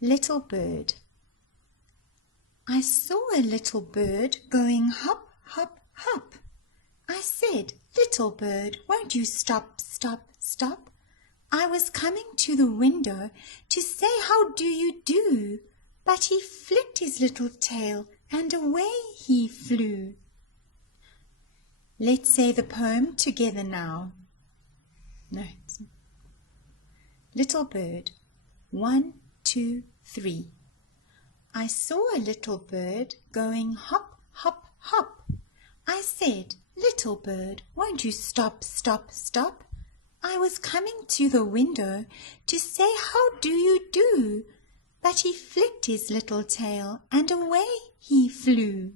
Little bird. I saw a little bird going hop, hop, hop. I said, "Little bird, won't you stop, stop, stop?" I was coming to the window to say how do you do, but he flicked his little tail and away he flew. Let's say the poem together now. Little bird. 1, 2, 3. I saw a little bird going hop, hop, hop. I said, "Little bird, won't you stop, stop, stop?" I was coming to the window to say how do you do, but he flicked his little tail and away he flew.